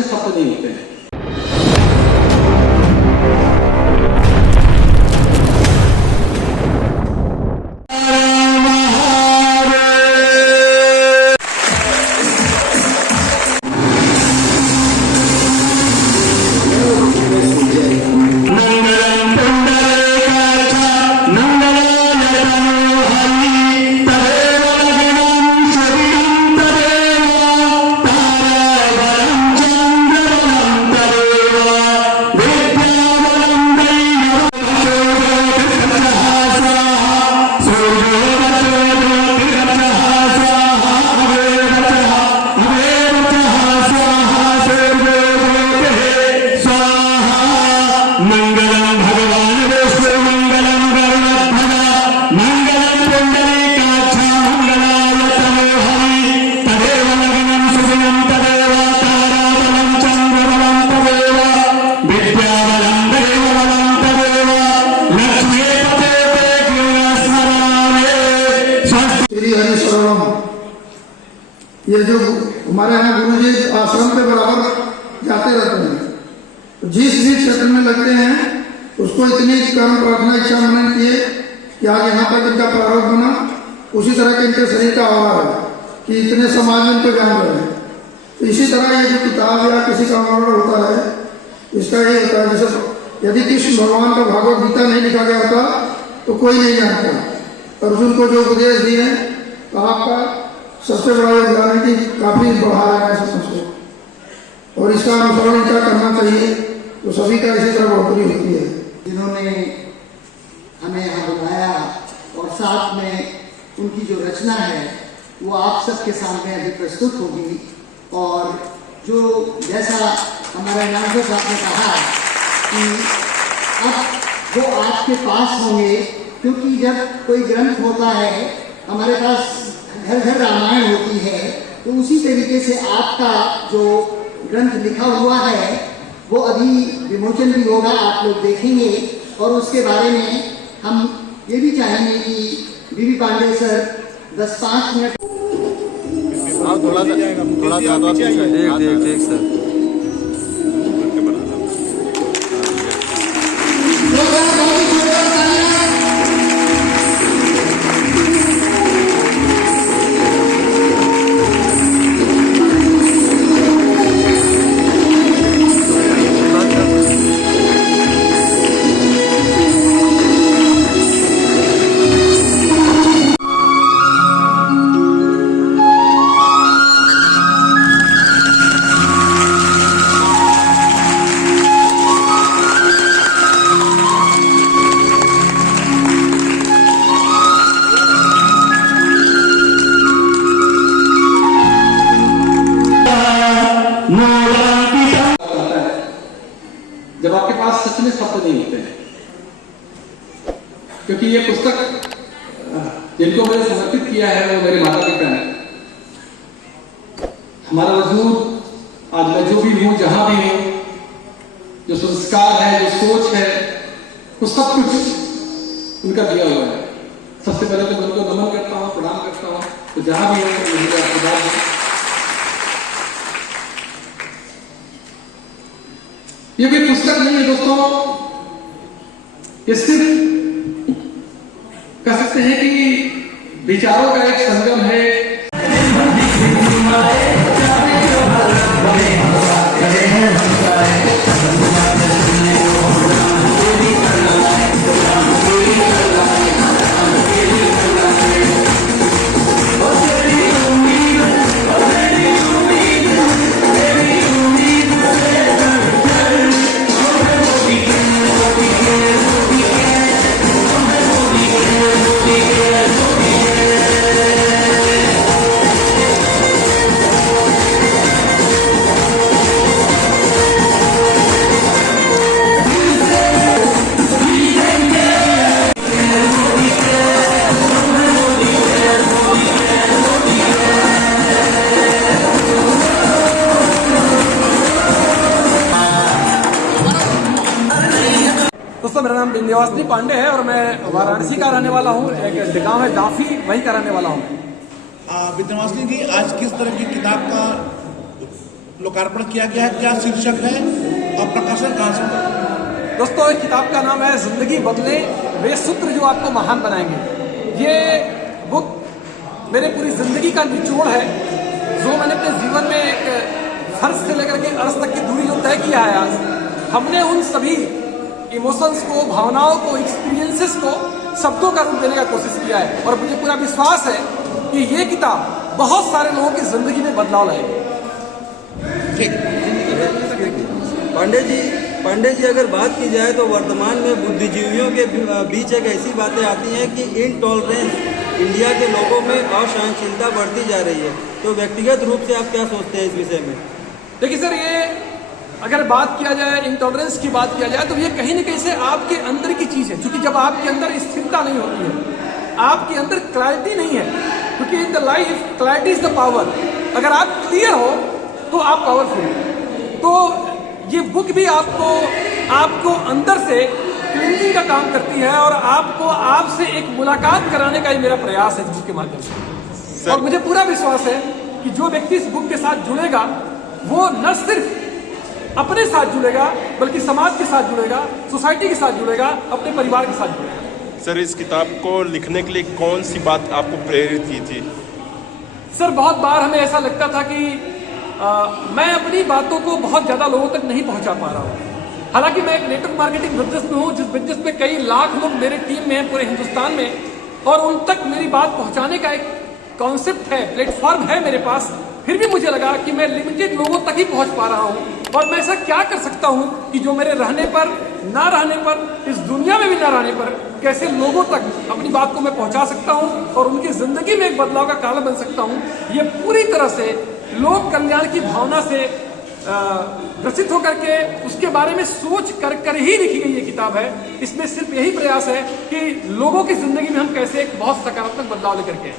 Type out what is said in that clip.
में शब्द नहीं होते हैं। ये जो हमारे यहाँ गुरु जी आश्रम पे बराबर जाते रहते हैं, जिस भी क्षेत्र में लगते हैं उसको इतनी कर्म प्रार्थना इच्छा मनन किए कि आज यहाँ तक इनका प्रारूप बना। उसी तरह के इनके शरीर का आवार है कि इतने समाज में इनको जान रहे हैं। तो इसी तरह ये जो किताब या किसी का अनावरण होता है इसका ये होता है, जैसे यदि कृष्ण भगवान का भागवत गीता नहीं लिखा गया होता तो कोई नहीं जानता। अर्जुन को जो उपदेश दिए तो आपका सबसे बड़ा योगदान है कि काफी बढ़ा रहा है सब को, और इसका अनुसरण क्या करना चाहिए तो सभी का इसी तरह बढ़ोतरी होती है। जिन्होंने हमें यहाँ बुलाया और साथ में उनकी जो रचना है वो आप सबके सामने अभी प्रस्तुत होगी। और जो जैसा हमारे नामदेव साहब ने कहा कि अब वो आपके पास होंगे, क्योंकि जब कोई ग्रंथ होता है हमारे पास घर घर रामायण होती है, तो उसी तरीके से आपका जो ग्रंथ लिखा हुआ है वो अभी विमोचन भी होगा, आप लोग देखेंगे। और उसके बारे में हम ये भी चाहेंगे कि बीबी पांडे सर 10-5 मिनट थोड़ा सा ठीक सर। जब आपके पास सच में शब्द नहीं होते हैं, क्योंकि ये पुस्तक जिनको मैंने समर्पित किया है वो मेरे माता पिता हैं। हमारा वजूद आज मैं जो भी हूँ, जहां भी हूँ, जो संस्कार है, जो सोच है, वो सब कुछ उनका दिया हुआ है। सबसे पहले तो मैं उनको नमन करता हूँ, प्रणाम करता हूँ। तो जहां भी हूँ मुझे आशीर्वाद है। ये कोई पुस्तक नहीं है दोस्तों, ये सिर्फ कह सकते हैं कि विचारों का एक संगम है। दोस्तों मेरा नाम बिंदेवासिनी पांडे है और मैं वाराणसी का रहने वाला हूँ। एक गांव है जाफी, वहीं का रहने वाला हूँ। विद्यावासिनी जी, आज किस तरह की किताब का लोकार्पण किया गया है। क्या शीर्षक है और प्रकाशन कहाँ से हुआ? दोस्तों, इस किताब का नाम है जिंदगी बदले वे सूत्र जो आपको महान बनाएंगे। ये बुक मेरे पूरी जिंदगी का निचोड़ है, जो मैंने अपने जीवन में एक फर्श से लेकर के अर्श तक की दूरी जो तय किया है। आज हमने उन सभी इमोशंस को, भावनाओं को, एक्सपीरियंसेस को शब्दों का रूप देने का कोशिश किया है, और मुझे पूरा विश्वास है कि ये किताब बहुत सारे लोगों की जिंदगी में बदलाव लाएगी। पांडे जी अगर बात की जाए तो वर्तमान में बुद्धिजीवियों के बीच एक ऐसी बातें आती हैं कि इनटॉलरेंस इंडिया के लोगों में असहनशीलता बढ़ती जा रही है, तो व्यक्तिगत रूप से आप क्या सोचते हैं इस विषय में? देखिए सर, ये अगर बात किया जाए, इंटॉलरेंस की बात किया जाए, तो ये कहीं ना कहीं से आपके अंदर की चीज है। क्योंकि जब आपके अंदर स्थिरता नहीं होती है, आपके अंदर क्लैरिटी नहीं है, क्योंकि in the life clarity is the power. अगर आप क्लियर हो तो आप पावरफुल हो। तो ये बुक भी आपको अंदर से क्लीनिंग का काम करती है, और आपको आपसे एक मुलाकात कराने का ही मेरा प्रयास है इस बुक के माध्यम से। और मुझे पूरा विश्वास है कि जो व्यक्ति इस बुक के साथ जुड़ेगा, वो न सिर्फ अपने साथ जुड़ेगा, बल्कि समाज के साथ जुड़ेगा, सोसाइटी के साथ जुड़ेगा, अपने परिवार के साथ जुड़ेगा। सर, इस किताब को लिखने के लिए कौन सी बात आपको प्रेरित की थी? सर, बहुत बार हमें ऐसा लगता था कि मैं अपनी बातों को बहुत ज़्यादा लोगों तक नहीं पहुंचा पा रहा हूँ। हालांकि मैं एक नेटवर्क मार्केटिंग बिजनेस में हूँ, जिस बिजनेस में कई लाख लोग मेरे टीम में हैं पूरे हिंदुस्तान में, और उन तक मेरी बात पहुंचाने का एक कॉन्सेप्ट है, प्लेटफॉर्म है मेरे पास। फिर भी मुझे लगा कि मैं लिमिटेड लोगों तक ही पहुंच पा रहा हूं, और मैं ऐसा क्या कर सकता हूं कि जो मेरे रहने पर, ना रहने पर, इस दुनिया में भी ना रहने पर, कैसे लोगों तक अपनी बात को मैं पहुंचा सकता हूं और उनकी जिंदगी में एक बदलाव का कारण बन सकता हूं। ये पूरी तरह से लोक कल्याण की भावना से ग्रसित होकर के उसके बारे में सोच कर ही लिखी गई ये किताब है। इसमें सिर्फ यही प्रयास है कि लोगों की जिंदगी में हम कैसे एक बहुत सकारात्मक बदलाव लेकर के